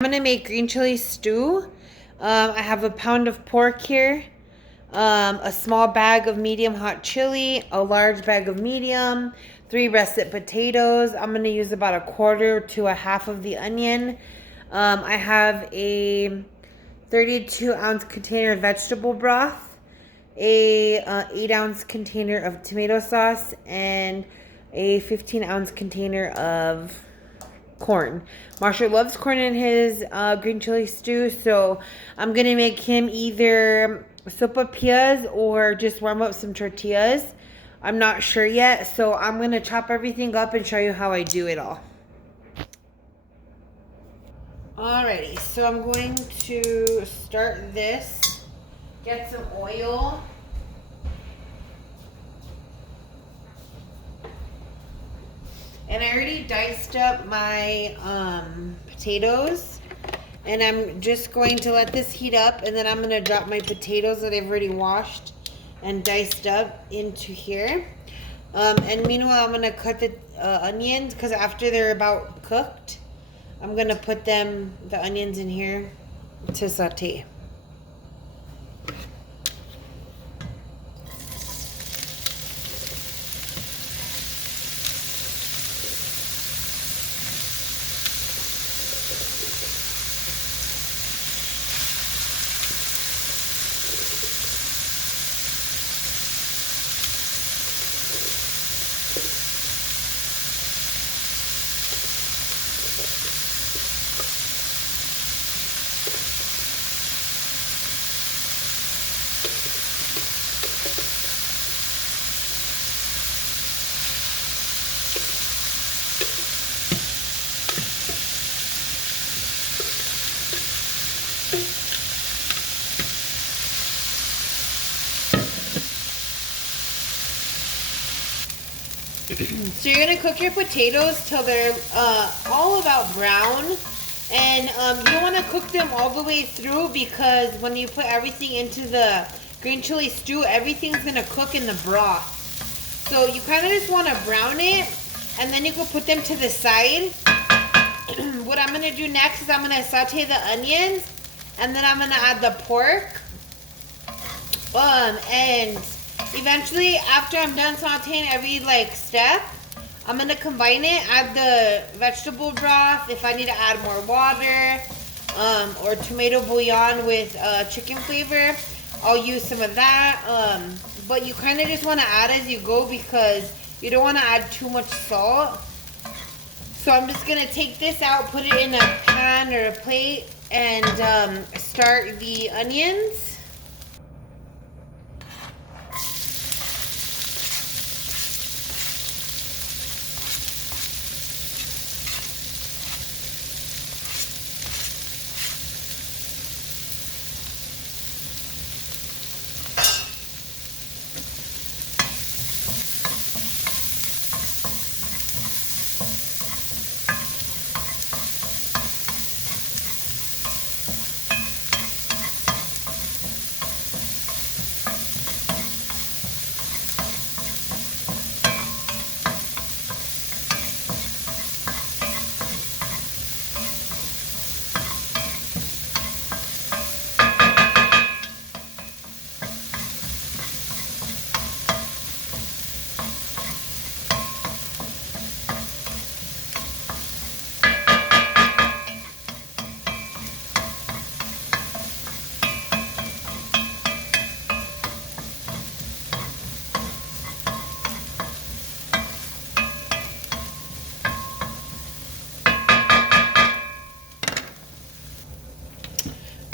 I'm gonna make green chili stew. I have a pound of pork here, a small bag of medium hot chili, a large bag of medium, 3 russet potatoes. I'm gonna use about a quarter to a half of the onion. I have a 32-ounce container of vegetable broth, a 8-ounce container of tomato sauce, and a 15-ounce container of corn. Marshall loves corn in his green chili stew, so I'm gonna make him either sopapillas or just warm up some tortillas. I'm not sure yet, so I'm gonna chop everything up and show you how I do it all. Alrighty, so I'm going to start this. Get some oil. And I already diced up my potatoes. And I'm just going to let this heat up. And then I'm going to drop my potatoes that I've already washed and diced up into here. And meanwhile, I'm going to cut the onions. Because after they're about cooked, I'm going to put the onions in here to saute. So you're gonna cook your potatoes till they're all about brown, and you don't want to cook them all the way through, because when you put everything into the green chili stew, everything's gonna cook in the broth. So you kind of just want to brown it, and then you can put them to the side. What I'm gonna do next is I'm gonna saute the onions, and then I'm gonna add the pork, and eventually, after I'm done sauteing every step, I'm gonna combine it, add the vegetable broth. If I need to add more water, or tomato bouillon with chicken flavor, I'll use some of that. But you kind of just want to add as you go, because you don't want to add too much salt. So I'm just gonna take this out, put it in a pan or a plate, and start the onions.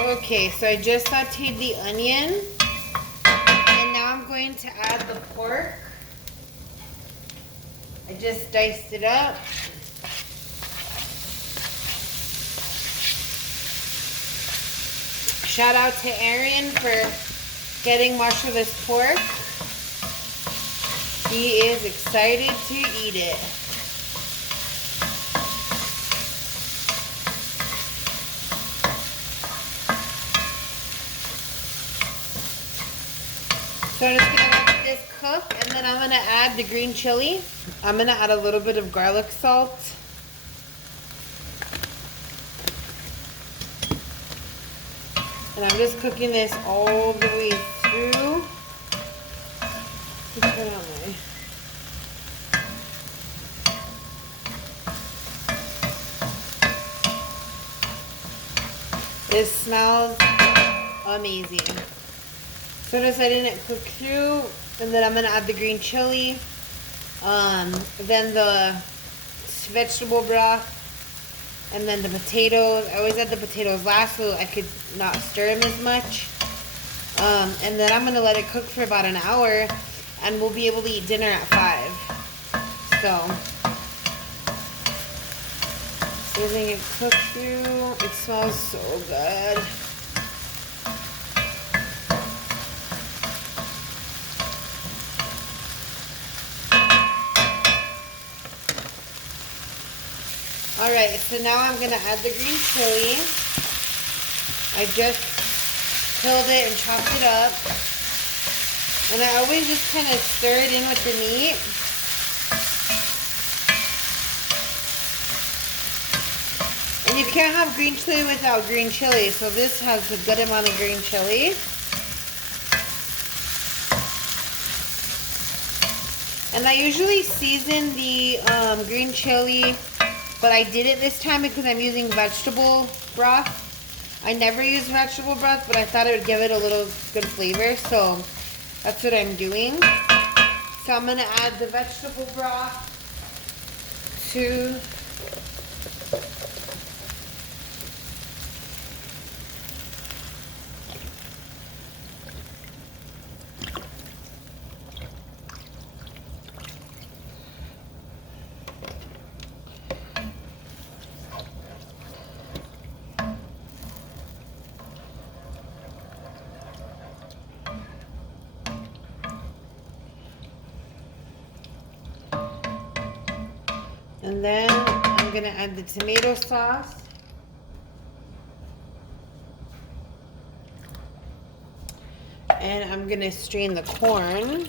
Okay, so I just sauteed the onion, and now I'm going to add the pork. I just diced it up. Shout out to Aaron for getting Marshall this pork. He is excited to eat it. So I'm just gonna let this cook, and then I'm gonna add the green chili. I'm gonna add a little bit of garlic salt. And I'm just cooking this all the way through. Turn on my... This smells amazing. So notice I didn't cook through, and then I'm gonna add the green chili, then the vegetable broth, and then the potatoes. I always add the potatoes last so I could not stir them as much. And then I'm gonna let it cook for about an hour, and we'll be able to eat dinner at 5. So, letting it cook through. It smells so good. Alright, so now I'm going to add the green chili. I just peeled it and chopped it up. And I always just kind of stir it in with the meat. And you can't have green chili without green chili, so this has a good amount of green chili. And I usually season the green chili, but I didn't this time because I'm using vegetable broth. I never use vegetable broth, but I thought it would give it a little good flavor, so that's what I'm doing. So I'm going to add the vegetable broth to and then I'm going to add the tomato sauce. And I'm going to strain the corn.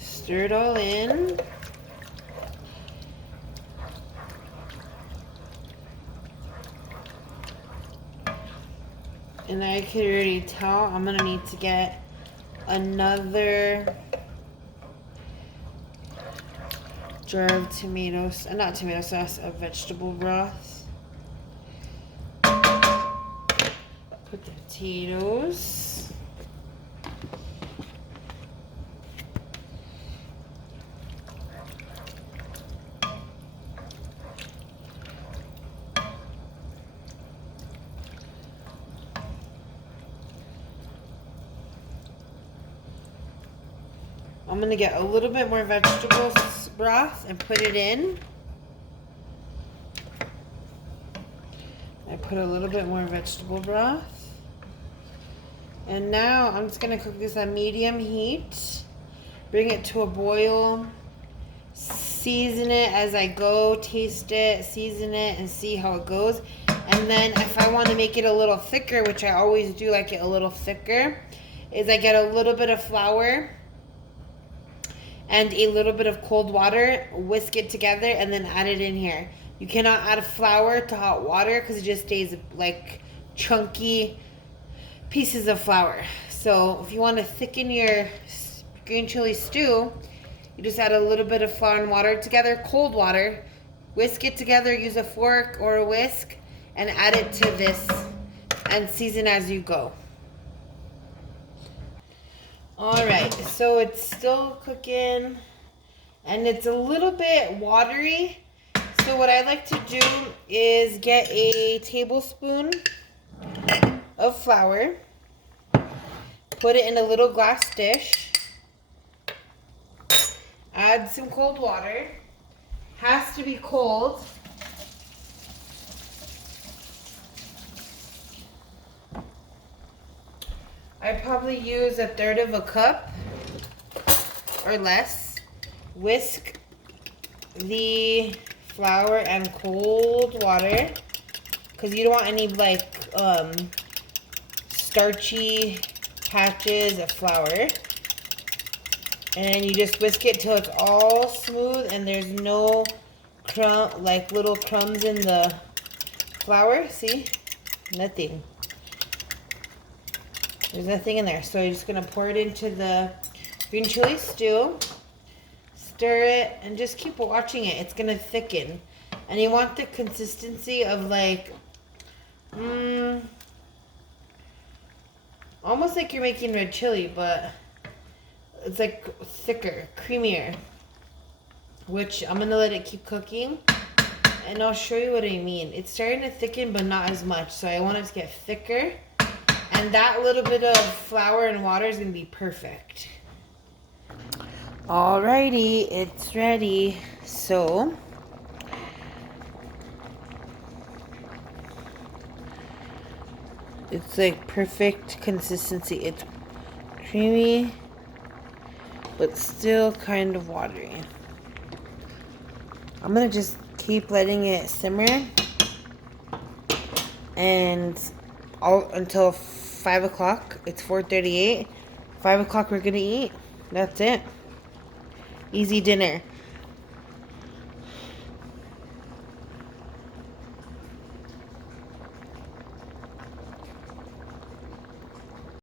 Stir it all in. And I can already tell I'm going to need to get another jar of tomatoes, not tomato sauce, of vegetable broth. Put the potatoes. I'm going to get a little bit more vegetable broth and put it in. I put a little bit more vegetable broth. And now I'm just going to cook this on medium heat. Bring it to a boil. Season it as I go. Taste it, season it, and see how it goes. And then if I want to make it a little thicker, which I always do like it a little thicker, is I get a little bit of flour and a little bit of cold water, whisk it together, and then add it in here. You cannot add flour to hot water because it just stays like chunky pieces of flour. So if you want to thicken your green chili stew, you just add a little bit of flour and water together, cold water, whisk it together, use a fork or a whisk, and add it to this and season as you go. Alright, so it's still cooking and it's a little bit watery. So what I like to do is get a tablespoon of flour, put it in a little glass dish, add some cold water, has to be cold. I probably use 1/3 of a cup or less. Whisk the flour and cold water because you don't want any like starchy patches of flour. And you just whisk it till it's all smooth and there's no like little crumbs in the flour. See? Nothing. There's nothing in there. So you're just going to pour it into the green chili stew. Stir it and just keep watching it. It's going to thicken. And you want the consistency of like, almost like you're making red chili, but it's like thicker, creamier. Which I'm going to let it keep cooking. And I'll show you what I mean. It's starting to thicken, but not as much. So I want it to get thicker. And that little bit of flour and water is going to be perfect. Alrighty, it's ready. So, it's like perfect consistency. It's creamy, but still kind of watery. I'm going to just keep letting it simmer and until 5 o'clock. It's 4:38. 5 o'clock we're going to eat. That's it. Easy dinner.